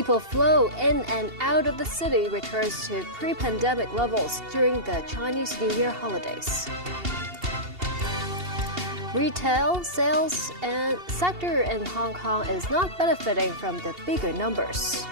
People flow in and out of the city returns to pre-pandemic levels during the Chinese New Year holidays. Retail sales and sector in Hong Kong is not benefiting from the bigger numbers.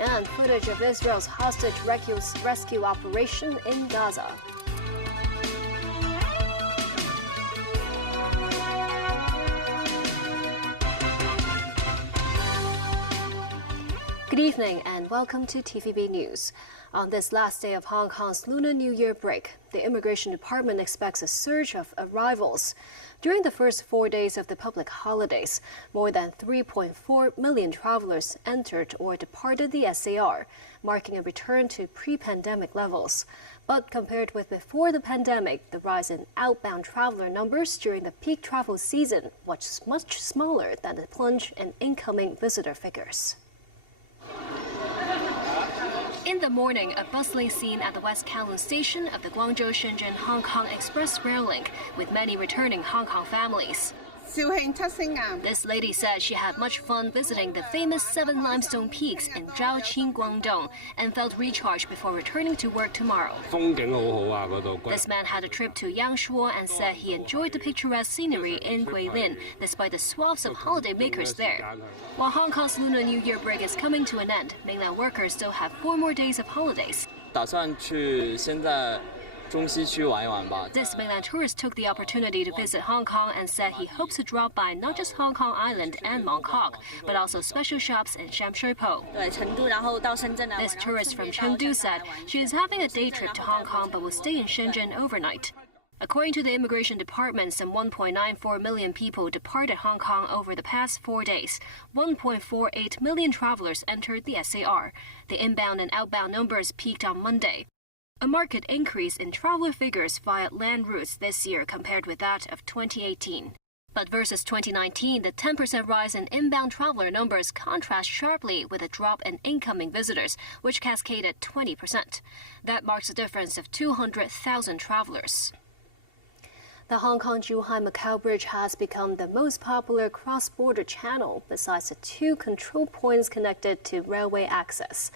And footage of Israel's hostage rescue operation in Gaza. Good evening and welcome to TVB News. On this last day of Hong Kong's Lunar New Year break, the Immigration Department expects a surge of arrivals. During the first 4 days of the public holidays, more than 3.4 million travelers entered or departed the SAR, marking a return to pre-pandemic levels. But compared with before the pandemic, the rise in outbound traveler numbers during the peak travel season was much smaller than the plunge in incoming visitor figures. In the morning, a bustling scene at the West Kowloon station of the Guangzhou-Shenzhen-Hong Kong Express Rail Link, with many returning Hong Kong families. This lady said she had much fun visiting the famous 7 limestone peaks in Zhaoqing, Guangdong, and felt recharged before returning to work tomorrow. This man had a trip to Yangshuo and said he enjoyed the picturesque scenery in Guilin, despite the swaths of holidaymakers there. While Hong Kong's Lunar New Year break is coming to an end, mainland workers still have 4 more days of holidays. This mainland tourist took the opportunity to visit Hong Kong and said he hopes to drop by not just Hong Kong Island and Mong Kok, but also special shops in Sham Shui Po. This tourist from Chengdu said she is having a day trip to Hong Kong but will stay in Shenzhen overnight. According to the Immigration Department, some 1.94 million people departed Hong Kong over the past 4 days. 1.48 million travelers entered the SAR. The inbound and outbound numbers peaked on Monday. A marked increase in traveler figures via land routes this year compared with that of 2018. But versus 2019, the 10% rise in inbound traveler numbers contrasts sharply with a drop in incoming visitors, which cascaded 20%. That marks a difference of 200,000 travelers. The Hong Kong-Zhuhai-Macau Bridge has become the most popular cross-border channel besides the 2 control points connected to railway access.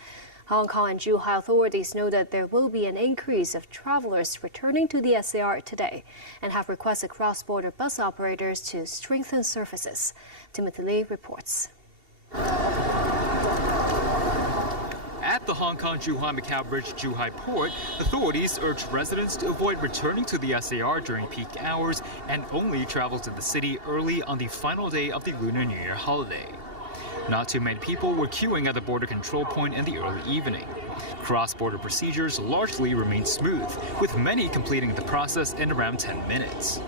Hong Kong and Zhuhai authorities know that there will be an increase of travelers returning to the SAR today and have requested cross-border bus operators to strengthen services. Timothy Lee reports. At the Hong Kong-Zhuhai-Macau Bridge Zhuhai Port, authorities urged residents to avoid returning to the SAR during peak hours and only travel to the city early on the final day of the Lunar New Year holiday. Not too many people were queuing at the border control point in the early evening. Cross-border procedures largely remained smooth, with many completing the process in around 10 minutes.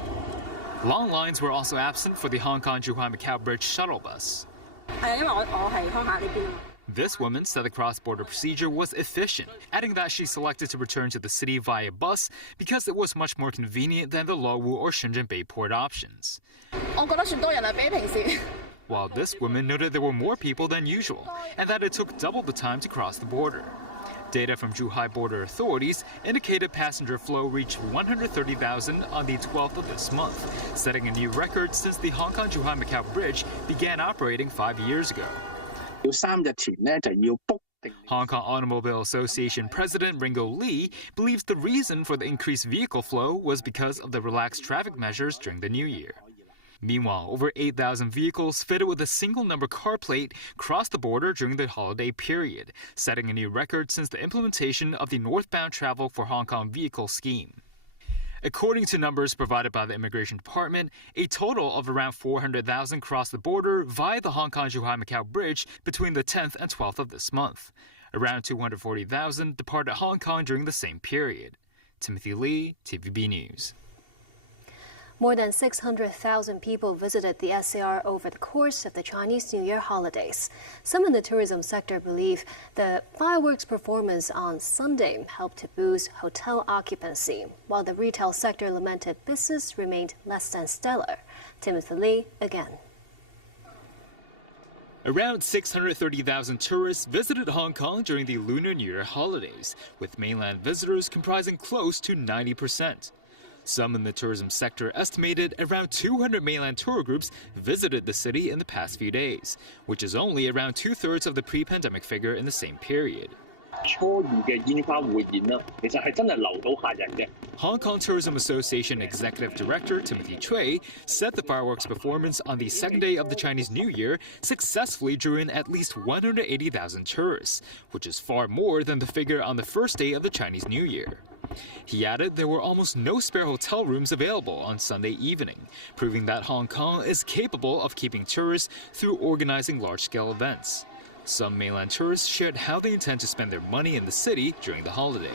Long lines were also absent for the Hong Kong-Zhuhai-Macau Bridge shuttle bus. This woman said the cross-border procedure was efficient, adding that she selected to return to the city via bus because it was much more convenient than the Luowu or Shenzhen Bay port options. While this woman noted there were more people than usual, and that it took double the time to cross the border. Data from Zhuhai border authorities indicated passenger flow reached 130,000 on the 12th of this month, setting a new record since the Hong Kong-Zhuhai-Macau Bridge began operating 5 years ago. Hong Kong Automobile Association President Ringo Lee believes the reason for the increased vehicle flow was because of the relaxed traffic measures during the New Year. Meanwhile, over 8,000 vehicles fitted with a single-number car plate crossed the border during the holiday period, setting a new record since the implementation of the northbound travel for Hong Kong vehicle scheme. According to numbers provided by the Immigration Department, a total of around 400,000 crossed the border via the Hong Kong-Zhuhai-Macau Bridge between the 10th and 12th of this month. Around 240,000 departed Hong Kong during the same period. Timothy Lee, TVB News. More than 600,000 people visited the SAR over the course of the Chinese New Year holidays. Some in the tourism sector believe the fireworks performance on Sunday helped to boost hotel occupancy, while the retail sector lamented business remained less than stellar. Timothy Lee again. Around 630,000 tourists visited Hong Kong during the Lunar New Year holidays, with mainland visitors comprising close to 90%. Some in the tourism sector estimated around 200 mainland tour groups visited the city in the past few days, which is only around 2/3 of the pre-pandemic figure in the same period. Hong Kong Tourism Association Executive Director Timothy Cui said the fireworks performance on the second day of the Chinese New Year successfully drew in at least 180,000 tourists, which is far more than the figure on the first day of the Chinese New Year. He added there were almost no spare hotel rooms available on Sunday evening, proving that Hong Kong is capable of keeping tourists through organizing large-scale events. Some mainland tourists shared how they intend to spend their money in the city during the holiday.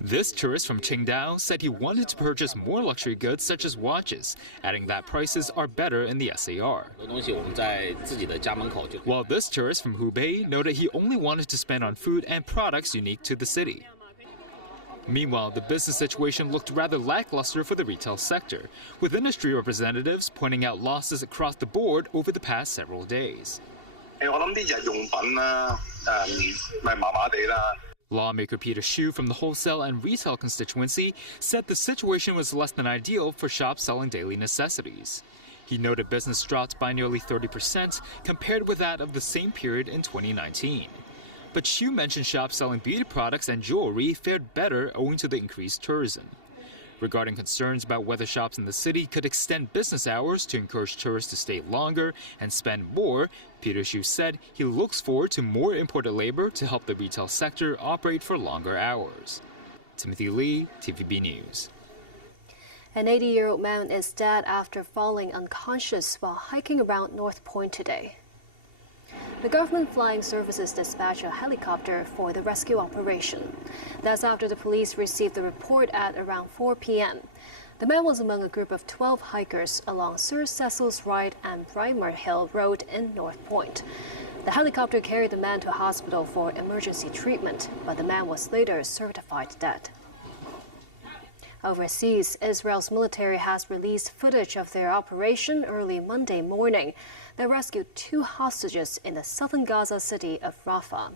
This tourist from Qingdao said he wanted to purchase more luxury goods such as watches, adding that prices are better in the SAR. While this tourist from Hubei noted he only wanted to spend on food and products unique to the city. Meanwhile, the business situation looked rather lackluster for the retail sector, with industry representatives pointing out losses across the board over the past several days. Lawmaker Peter Xu from the wholesale and retail constituency said the situation was less than ideal for shops selling daily necessities. He noted business dropped by nearly 30% compared with that of the same period in 2019. But Xu mentioned shops selling beauty products and jewelry fared better owing to the increased tourism. Regarding concerns about whether shops in the city could extend business hours to encourage tourists to stay longer and spend more, Peter Xu said he looks forward to more imported labor to help the retail sector operate for longer hours. Timothy Lee, TVB News. An 80-year-old man is dead after falling unconscious while hiking around North Point today. The government flying services dispatched a helicopter for the rescue operation. That's after the police received the report at around 4 p.m. The man was among a group of 12 hikers along Sir Cecil's Ride and Brimer Hill Road in North Point. The helicopter carried the man to a hospital for emergency treatment, but the man was later certified dead. Overseas, Israel's military has released footage of their operation early Monday morning. They rescued 2 hostages in the southern Gaza city of Rafah.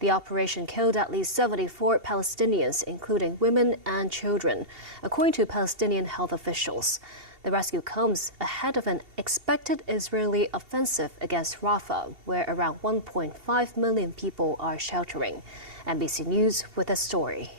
The operation killed at least 74 Palestinians, including women and children, according to Palestinian health officials. The rescue comes ahead of an expected Israeli offensive against Rafah, where around 1.5 million people are sheltering. NBC News with a story.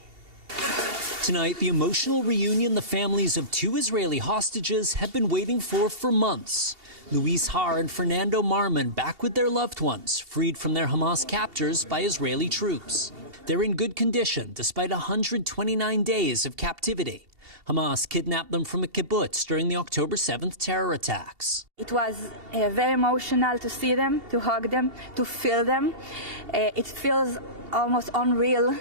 Tonight, the emotional reunion the families of 2 Israeli hostages have been waiting for months. Luis Har and Fernando Marman back with their loved ones, freed from their Hamas captors by Israeli troops. They're in good condition despite 129 days of captivity. Hamas kidnapped them from a kibbutz during the October 7th terror attacks. It was very emotional to see them, to hug them, to feel them. It feels almost unreal.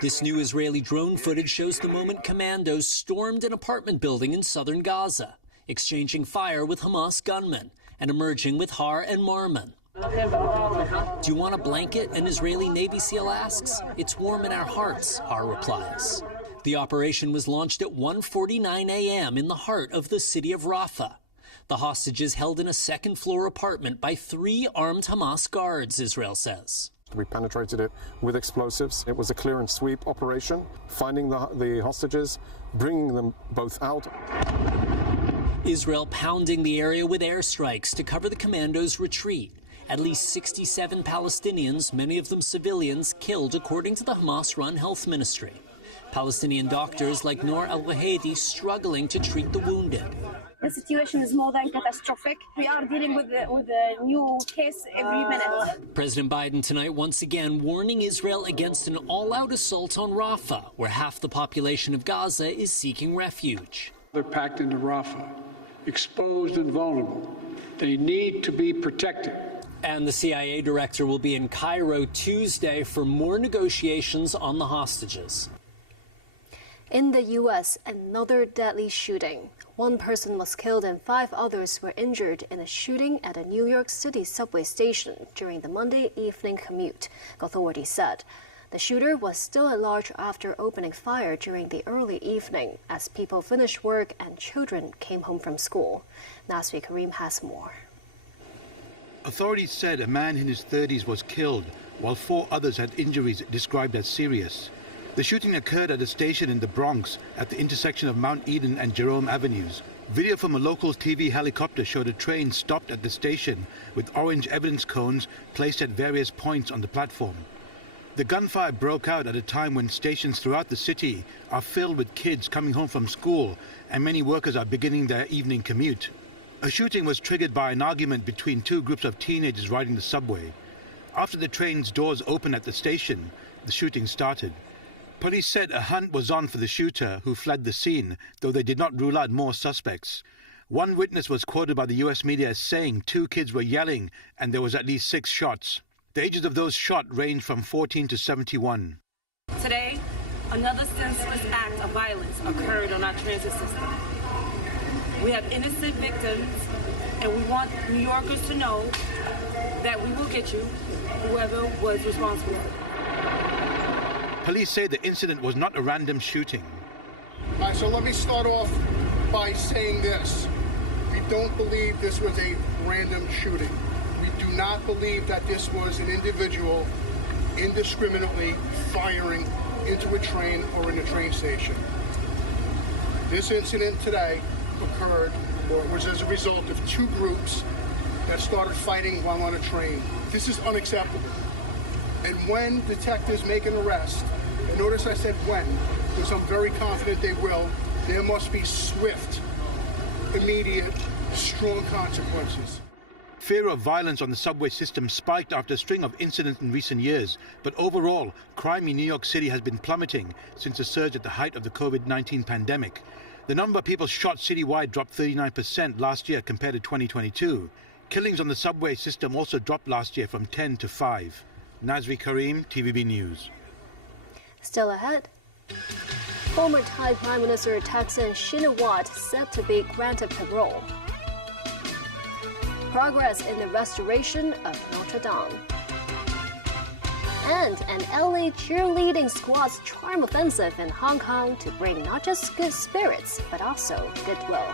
This new Israeli drone footage shows the moment commandos stormed an apartment building in southern Gaza, exchanging fire with Hamas gunmen and emerging with Har and Marman. Do you want a blanket? An Israeli Navy SEAL asks. It's warm in our hearts, Har replies. The operation was launched at 1:49 a.m. in the heart of the city of Rafah. The hostages held in a second-floor apartment by 3 armed Hamas guards, Israel says. We penetrated it with explosives. It was a clear and sweep operation, finding the hostages, bringing them both out. Israel pounding the area with airstrikes to cover the commandos' retreat. At least 67 Palestinians, many of them civilians, killed according to the Hamas-run health ministry. Palestinian doctors like Noor Al-Wahedi struggling to treat the wounded. The situation is more than catastrophic. We are dealing with a new case every minute. President Biden tonight once again warning Israel against an all-out assault on Rafah, where half the population of Gaza is seeking refuge. They're packed into Rafah, exposed and vulnerable. They need to be protected. And the CIA director will be in Cairo Tuesday for more negotiations on the hostages. In the U.S., another deadly shooting. 1 person was killed and 5 others were injured in a shooting at a New York City subway station during the Monday evening commute, authorities said. The shooter was still at large after opening fire during the early evening as people finished work and children came home from school. Nasri Karim has more. Authorities said a man in his 30s was killed, while 4 others had injuries described as serious. The shooting occurred at a station in the Bronx at the intersection of Mount Eden and Jerome Avenues. Video from a local TV helicopter showed a train stopped at the station with orange evidence cones placed at various points on the platform. The gunfire broke out at a time when stations throughout the city are filled with kids coming home from school and many workers are beginning their evening commute. A shooting was triggered by an argument between two groups of teenagers riding the subway. After the train's doors opened at the station, the shooting started. Police said a hunt was on for the shooter, who fled the scene, though they did not rule out more suspects. One witness was quoted by the US media as saying 2 kids were yelling and there was at least 6 shots. The ages of those shot ranged from 14 to 71. Today, another senseless act of violence occurred on our transit system. We have innocent victims, and we want New Yorkers to know that we will get you, whoever was responsible. Police say the incident was not a random shooting. All right, so let me start off by saying this. We don't believe this was a random shooting. We do not believe that this was an individual indiscriminately firing into a train or in a train station. This incident today occurred, or was as a result of 2 groups that started fighting while on a train. This is unacceptable. And when detectives make an arrest, and notice I said when, because I'm very confident they will, there must be swift, immediate, strong consequences. Fear of violence on the subway system spiked after a string of incidents in recent years, but overall, crime in New York City has been plummeting since the surge at the height of the COVID-19 pandemic. The number of people shot citywide dropped 39% last year compared to 2022. Killings on the subway system also dropped last year from 10 to 5. Nazri Karim, TVB News. Still ahead. Former Thai Prime Minister Thaksin Shinawatra set to be granted parole. Progress in the restoration of Notre Dame. And an LA cheerleading squad's charm offensive in Hong Kong to bring not just good spirits, but also goodwill.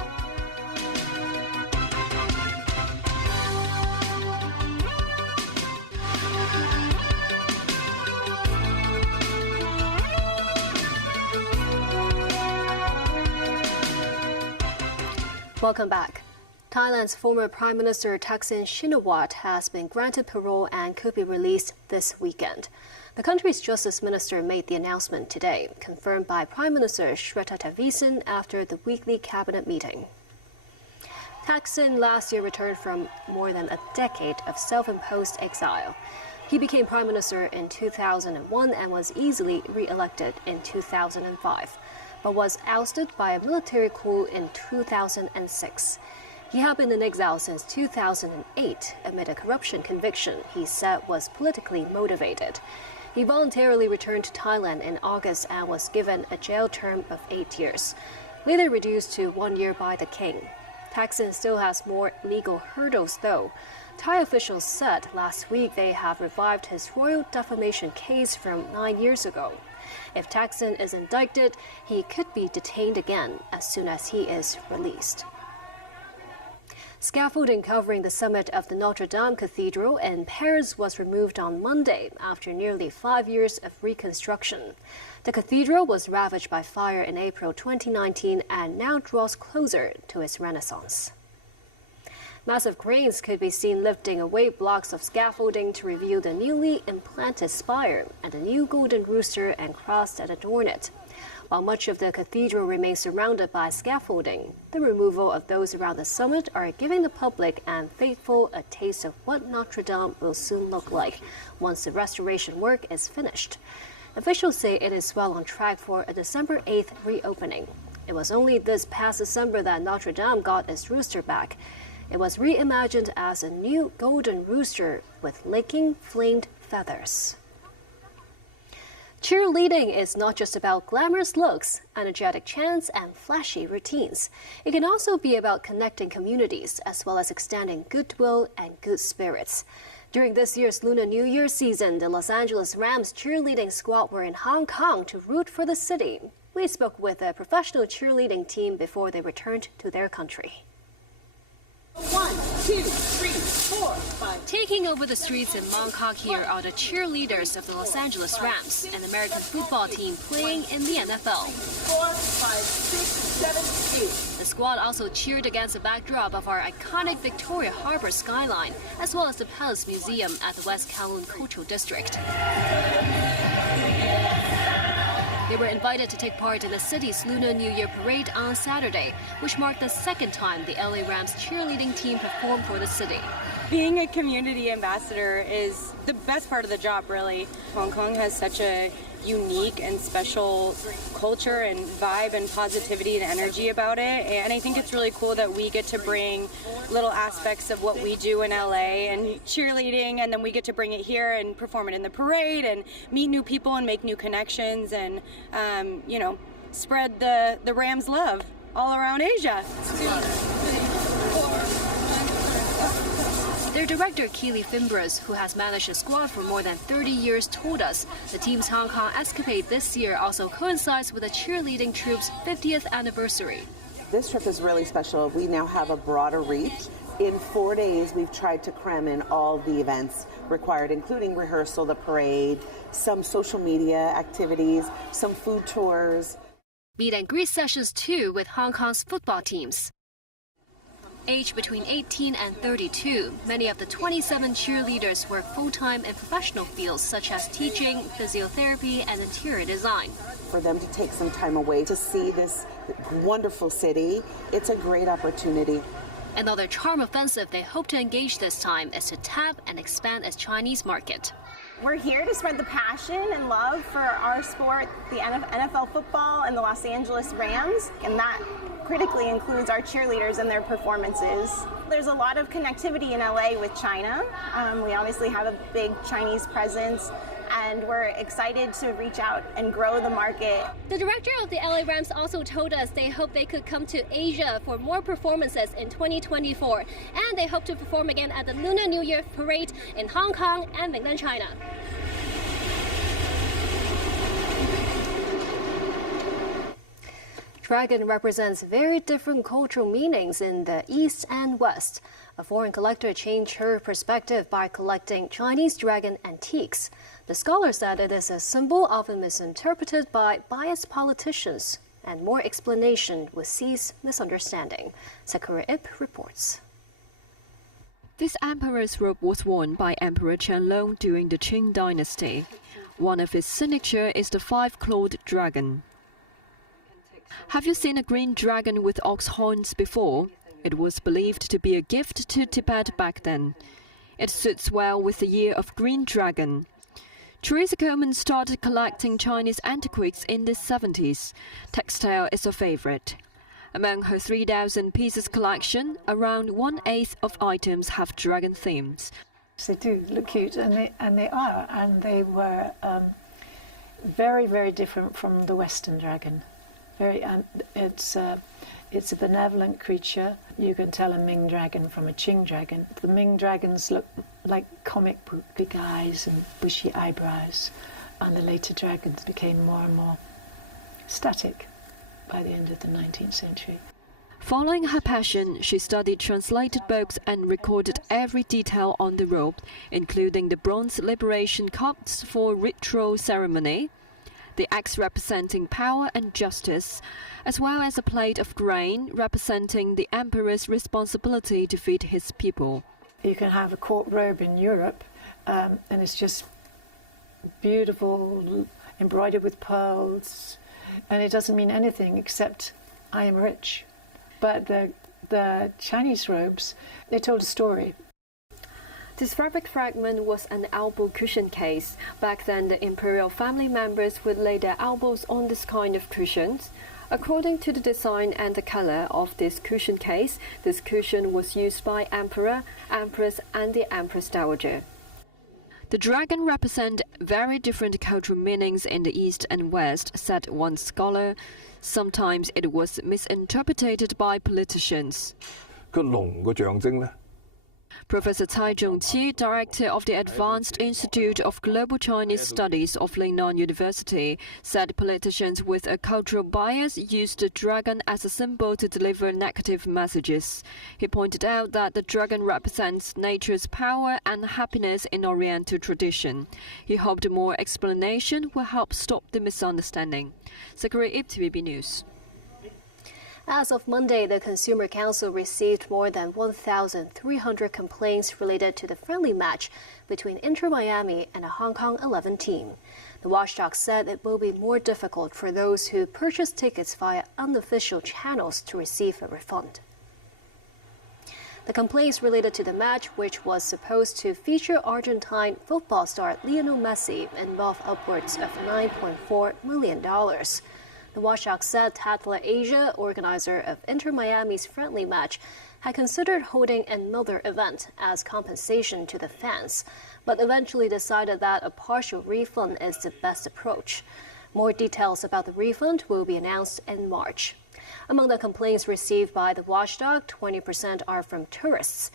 Welcome back. Thailand's former Prime Minister Thaksin Shinawatra has been granted parole and could be released this weekend. The country's Justice Minister made the announcement today, confirmed by Prime Minister Srettha Thavisin after the weekly cabinet meeting. Thaksin last year returned from more than a decade of self-imposed exile. He became Prime Minister in 2001 and was easily re-elected in 2005. But was ousted by a military coup in 2006. He had been in exile since 2008 amid a corruption conviction he said was politically motivated. He voluntarily returned to Thailand in August and was given a jail term of 8 years, later reduced to 1 year by the king. Thaksin still has more legal hurdles, though. Thai officials said last week they have revived his royal defamation case from 9 years ago. If Thaksin is indicted, he could be detained again as soon as he is released. Scaffolding covering the summit of the Notre Dame Cathedral in Paris was removed on Monday after nearly 5 years of reconstruction. The cathedral was ravaged by fire in April 2019 and now draws closer to its renaissance. Massive cranes could be seen lifting away blocks of scaffolding to reveal the newly implanted spire and the new golden rooster and cross that adorn it. While much of the cathedral remains surrounded by scaffolding, the removal of those around the summit are giving the public and faithful a taste of what Notre Dame will soon look like once the restoration work is finished. Officials say it is well on track for a December 8th reopening. It was only this past December that Notre Dame got its rooster back. It was reimagined as a new golden rooster with licking flamed feathers. Cheerleading is not just about glamorous looks, energetic chants, and flashy routines. It can also be about connecting communities as well as extending goodwill and good spirits. During this year's Lunar New Year season, the Los Angeles Rams cheerleading squad were in Hong Kong to root for the city. We spoke with a professional cheerleading team before they returned to their country. 1, 2, 3. 4, 5. Taking over the streets in Mongkok here are the cheerleaders of the Los Angeles Rams, an American football team playing in the NFL. 4, 5, 6, 7, 8. The squad also cheered against the backdrop of our iconic Victoria Harbour skyline, as well as the Palace Museum at the West Kowloon Cultural District. They were invited to take part in the city's Lunar New Year parade on Saturday, which marked the second time the LA Rams cheerleading team performed for the city. Being a community ambassador is the best part of the job, really. Hong Kong has such a unique and special culture and vibe and positivity and energy about it, and I think it's really cool that we get to bring little aspects of what we do in LA and cheerleading, and then we get to bring it here and perform it in the parade and meet new people and make new connections and you know, spread the Rams love all around Asia. Their director, Keely Fimbres, who has managed the squad for more than 30 years, told us the team's Hong Kong escapade this year also coincides with the cheerleading troop's 50th anniversary. This trip is really special. We now have a broader reach. In 4 days, we've tried to cram in all the events required, including rehearsal, the parade, some social media activities, some food tours. Meet and greet sessions too with Hong Kong's football teams. Aged between 18 and 32, many of the 27 cheerleaders work full-time in professional fields such as teaching, physiotherapy, and interior design. For them to take some time away to see this wonderful city, it's a great opportunity. Another charm offensive they hope to engage this time is to tap and expand its Chinese market. We're here to spread the passion and love for our sport, the NFL football and the Los Angeles Rams, and that critically includes our cheerleaders and their performances. There's a lot of connectivity in LA with China. We obviously have a big Chinese presence, and we're excited to reach out and grow the market. The director of the LA Rams also told us they hope they could come to Asia for more performances in 2024, and they hope to perform again at the Lunar New Year parade in Hong Kong and mainland China. Dragon represents very different cultural meanings in the East and West. A foreign collector changed her perspective by collecting Chinese dragon antiques. The scholar said it is a symbol often misinterpreted by biased politicians, and more explanation would cease misunderstanding. Sakura Ip reports. This emperor's robe was worn by Emperor Qianlong during the Qing dynasty. One of his signature is the five-clawed dragon. Have you seen a green dragon with ox horns before? It was believed to be a gift to Tibet back then. It suits well with the year of green dragon. Teresa Coleman started collecting Chinese antiquities in the 70s. Textile is her favorite. Among her 3,000 pieces collection, around 1/8 of items have dragon themes. They do look cute, and they are, and they were very, very different from the Western dragon. It's a benevolent creature. You can tell a Ming dragon from a Qing dragon. The Ming dragons look like comic book, big eyes and bushy eyebrows, and the later dragons became more and more static by the end of the 19th century. Following her passion, she studied translated books and recorded every detail on the robe, including the bronze liberation cups for ritual ceremony, the axe representing power and justice, as well as a plate of grain representing the emperor's responsibility to feed his people. You can have a court robe in Europe, and it's just beautiful, embroidered with pearls, and it doesn't mean anything except I am rich. But the Chinese robes, they told a story. This fabric fragment was an elbow cushion case. Back then, the imperial family members would lay their elbows on this kind of cushions. According to the design and the color of this cushion case, this cushion was used by emperor, empress, and the empress dowager. The dragon represents very different cultural meanings in the East and West, said one scholar. Sometimes it was misinterpreted by politicians. Professor Cai Zhongqi, director of the Advanced Institute of Global Chinese Studies of Lingnan University, said politicians with a cultural bias use the dragon as a symbol to deliver negative messages. He pointed out that the dragon represents nature's power and happiness in Oriental tradition. He hoped more explanation will help stop the misunderstanding. Zachary Ip, TVB News. As of Monday, the Consumer Council received more than 1,300 complaints related to the friendly match between Inter Miami and a Hong Kong 11 team. The watchdog said it will be more difficult for those who purchase tickets via unofficial channels to receive a refund. The complaints related to the match, which was supposed to feature Argentine football star Lionel Messi, involved upwards of $9.4 million. The watchdog said Tatler Asia, organizer of Inter Miami's friendly match, had considered holding another event as compensation to the fans, but eventually decided that a partial refund is the best approach. More details about the refund will be announced in March. Among the complaints received by the watchdog, 20% are from tourists.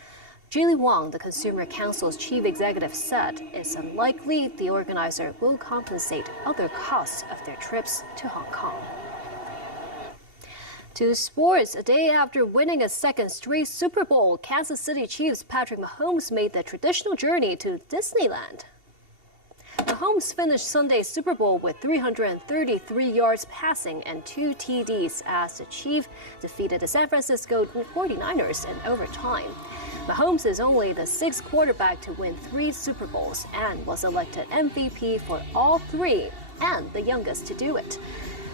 Julie Wang, the Consumer Council's chief executive, said it's unlikely the organizer will compensate other costs of their trips to Hong Kong. To sports, a day after winning a second straight Super Bowl, Kansas City Chiefs Patrick Mahomes made the traditional journey to Disneyland. Mahomes finished Sunday's Super Bowl with 333 yards passing and 2 TDs as the Chiefs defeated the San Francisco 49ers in overtime. Mahomes is only the 6th quarterback to win 3 Super Bowls and was elected MVP for all 3 and the youngest to do it.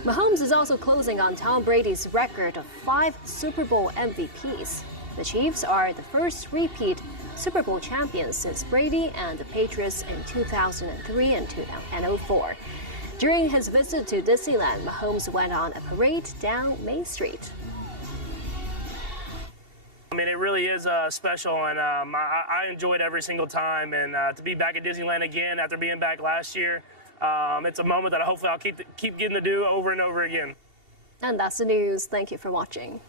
Mahomes is also closing on Tom Brady's record of 5 Super Bowl MVPs. The Chiefs are the first repeat Super Bowl champions since Brady and the Patriots in 2003 and 2004. During his visit to Disneyland, Mahomes went on a parade down Main Street. I mean, it really is special, and I enjoyed every single time. And to be back at Disneyland again after being back last year, it's a moment that hopefully I'll keep getting to do over and over again. And that's the news. Thank you for watching.